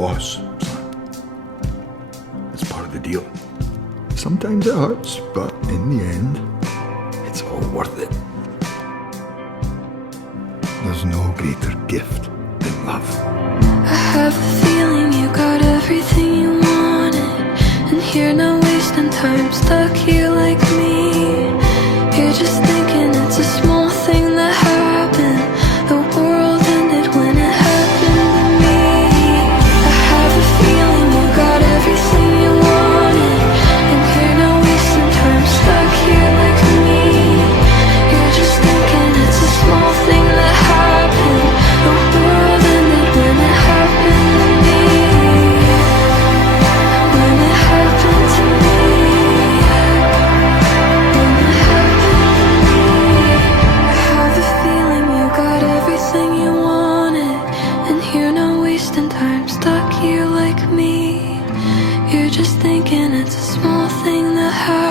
loss, son. It's part of the deal. Sometimes it hurts, but in the end, it's all worth it. There's no greater gift than love. I have a feeling you got everything you wanted, and here now wasting time, stuck here like me. You're just thinking it's a small thing that happened. The world ended when it happened to me. I have a feeling you got everything you wanted, and here now wasting time, stuck here like me. You're just thinking it's a small thing that happened. The world ended when it happened to me. When it happened to me. When it happened to me. I have a feeling you got everything you wanted, and here now wasting time, stuck here like me. You're just thinking it's a small thing that happened.